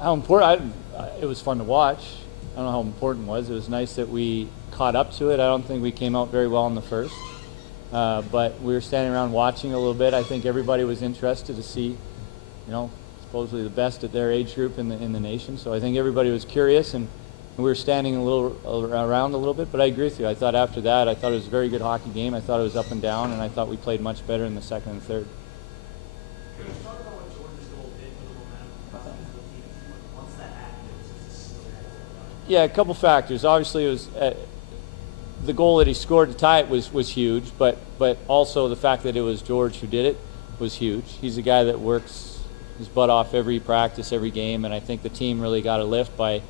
How important? It was fun to watch. I don't know how important it was. It was nice that we caught up to it. I don't think we came out very well in the first, but we were standing around watching a little bit. I think everybody was interested to see, supposedly the best at their age group in the nation. So I think everybody was curious, and we were standing around a little bit. But I agree with you. I thought after that, I thought it was a very good hockey game. I thought it was up and down, and I thought we played much better in the second and third. Yeah, a couple factors. Obviously, it was the goal that he scored to tie it was huge, but also the fact that it was George who did it was huge. He's a guy that works his butt off every practice, every game, and I think the team really got a lift by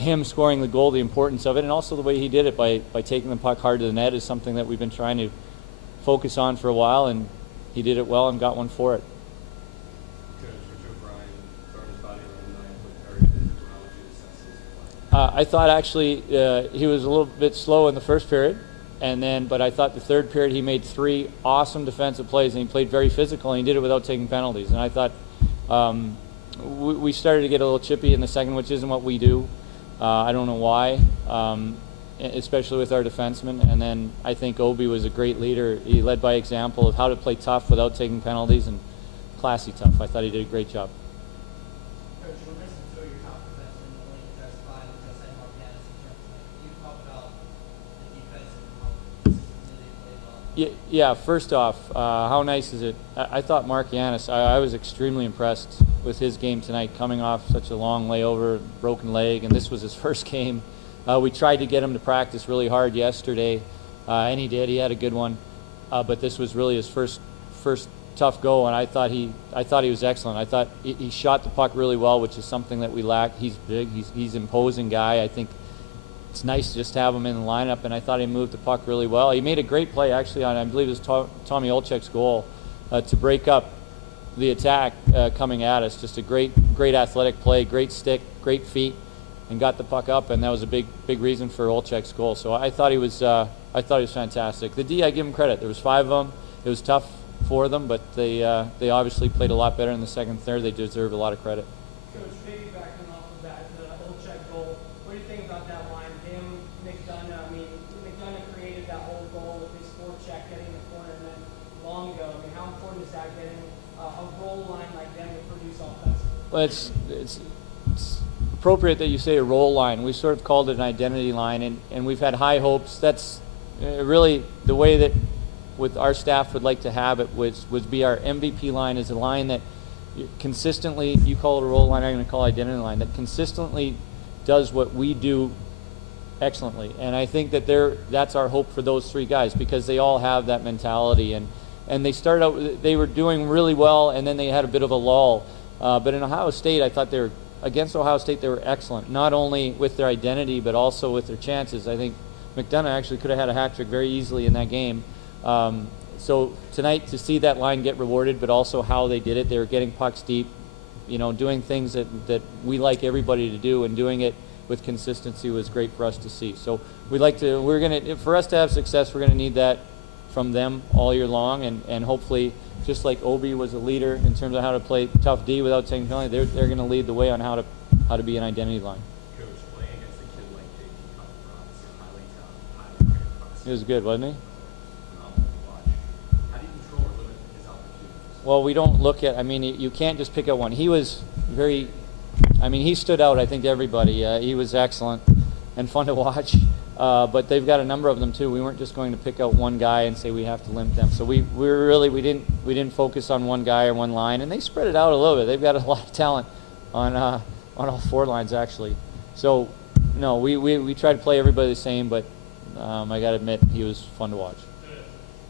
him scoring the goal, the importance of it, and also the way he did it by taking the puck hard to the net is something that we've been trying to focus on for a while, and he did it well and got one for it. I thought actually he was a little bit slow in the first period, but I thought the third period he made 3 awesome defensive plays, and he played very physical, and he did it without taking penalties. And I thought we started to get a little chippy in the second, which isn't what we do. I don't know why, especially with our defensemen. And then I think Obi was a great leader. He led by example of how to play tough without taking penalties, and classy tough. I thought he did a great job. Yeah, first off, how nice is it? I thought Mark Yanis, I was extremely impressed with his game tonight, coming off such a long layover, broken leg, and this was his first game. We tried to get him to practice really hard yesterday, and he did. He had a good one, but this was really his first tough go, and I thought he was excellent. I thought he shot the puck really well, which is something that we lack. He's big. He's an imposing guy. I think it's nice to just have him in the lineup, and I thought he moved the puck really well. He made a great play, actually, on, I believe it was Tommy Olczyk's goal to break up the attack coming at us. Just a great athletic play, great stick, great feet, and got the puck up, and that was a big reason for Olczyk's goal. So I thought he was fantastic. The D, I give him credit. There was 5 of them. It was tough for them, but they obviously played a lot better in the second and third. They deserve a lot of credit. Coach, piggybacking off of that, the Olczyk goal, what do you think about that line? McDonough created that whole goal with his forecheck getting the corner and then Longo. I mean, how important is that getting a roll line like them to produce offense? Well, it's appropriate that you say a roll line. We sort of called it an identity line, and we've had high hopes. That's really the way that with our staff would like to have it would be our MVP line is a line that consistently, you call it a roll line, I'm going to call it identity line, that consistently does what we do excellently. And I think that that's our hope for those 3 guys, because they all have that mentality, and they started out, they were doing really well, and then they had a bit of a lull. But in Ohio State, I thought against Ohio State they were excellent, not only with their identity but also with their chances. I think McDonough actually could have had a hat trick very easily in that game. So tonight, to see that line get rewarded, but also how they did it, they were getting pucks deep, doing things that we like everybody to do, and doing it with consistency was great for us to see. So for us to have success, we're gonna need that from them all year long, and hopefully, just like Obi was a leader in terms of how to play tough D without taking penalty, they're gonna lead the way on how to be an identity line. Coach, playing against a kid like JT Cup, highly talented, highly rated. He was good, wasn't he? How do you control or limit his opportunities? Well, we don't look at, you can't just pick out one. He was he stood out, I think, to everybody. He was excellent and fun to watch, but they've got a number of them too. We weren't just going to pick out one guy and say we have to limit them. So we didn't focus on one guy or one line, and they spread it out a little bit. They've got a lot of talent on all 4 lines, actually. So no, we try to play everybody the same, but I got to admit, he was fun to watch.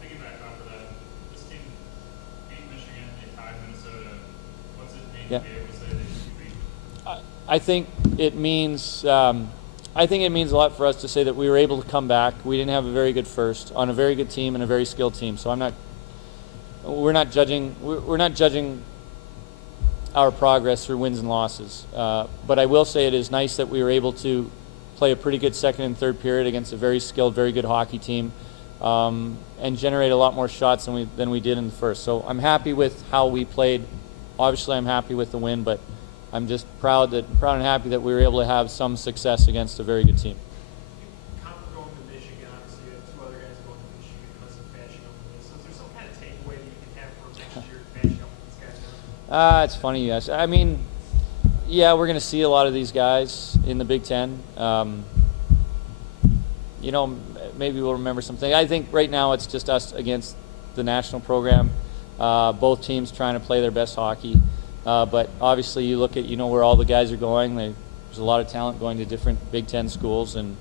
Piggyback off of that, this team beat Michigan, they tied Minnesota. What's it mean Yeah. to be able to say that you beat? I think it means a lot for us to say that we were able to come back. We didn't have a very good first on a very good team and a very skilled team. So we're not judging our progress through wins and losses. But I will say it is nice that we were able to play a pretty good second and third period against a very skilled, very good hockey team, and generate a lot more shots than we did in the first. So I'm happy with how we played. Obviously, I'm happy with the win, but I'm just proud and happy that we were able to have some success against a very good team. Comfort going to Michigan, obviously you have two other guys going to Michigan because of matching up with this. So is there some kind of takeaway that you can have for next year matching up with these guys now? It's funny you ask. I mean, yeah, we're going to see a lot of these guys in the Big Ten. You know, maybe we'll remember something. I think right now it's just us against the national program. Both teams trying to play their best hockey. But obviously you look at, you know, where all the guys are going. There's a lot of talent going to different Big Ten schools. And,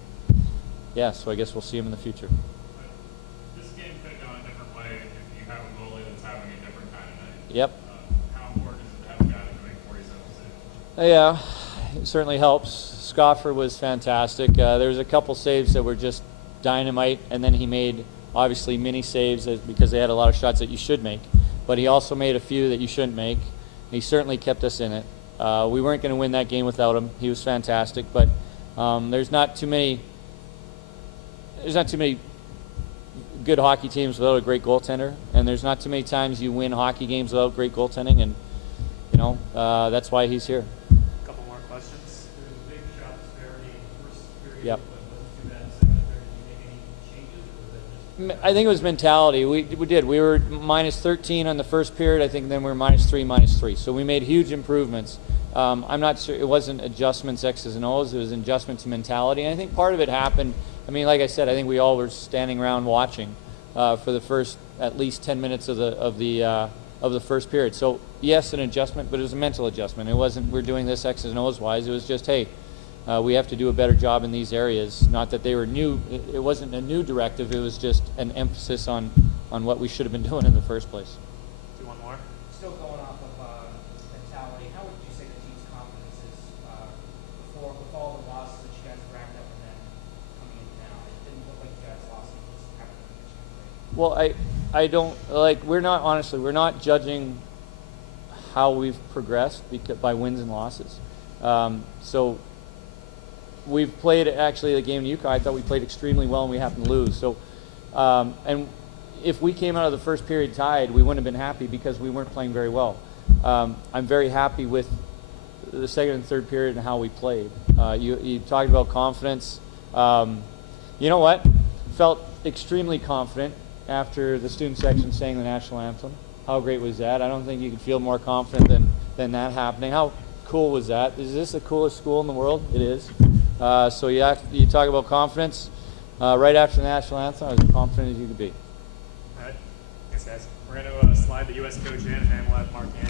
yeah, so I guess we'll see them in the future. This game could have gone a different way if you have a goalie that's having a different kind of night. Yep. How important is it to have a guy that can make 47 saves? Yeah, it certainly helps. Scoffer was fantastic. There was a couple saves that were just dynamite, and then he made, obviously, mini saves because they had a lot of shots that you should make. But he also made a few that you shouldn't make. He certainly kept us in it. We weren't going to win that game without him. He was fantastic, but there's not too many good hockey teams without a great goaltender, and there's not too many times you win hockey games without great goaltending, and you know that's why he's here. A couple more questions. There was a big shot disparity in the first period, Yep. but wasn't too bad in the second and third. Did you make any changes, or was that just? I think it was mentality. We did. We were minus 13 on the first period. I think then we were minus 3. So we made huge improvements. I'm not sure it wasn't adjustments X's and O's. It was an adjustment to mentality. And I think part of it happened. I mean, like I said, I think we all were standing around watching for the first at least 10 minutes of the first period. So yes, an adjustment, but it was a mental adjustment. It wasn't we're doing this X's and O's wise. It was just hey. We have to do a better job in these areas. Not that they were new. It wasn't a new directive. It was just an emphasis on what we should have been doing in the first place. Do one more. Still going off of mentality, how would you say the team's confidence is with all the losses that you guys have racked up and then coming in now? It didn't look like you guys lost against Michigan. Well, I don't like. We're not judging how we've progressed by wins and losses. So. We've played actually the game in UConn. I thought we played extremely well and we happened to lose. So, and if we came out of the first period tied, we wouldn't have been happy because we weren't playing very well. I'm very happy with the second and third period and how we played. You talked about confidence. You know what? Felt extremely confident after the student section sang the national anthem. How great was that? I don't think you could feel more confident than that happening. How cool was that? Is this the coolest school in the world? It is. So you talk about confidence. Right after the national anthem, I was as confident as you could be. All right. Thanks, guys. We're going to slide the U.S. coach in, and then we'll have Mark in.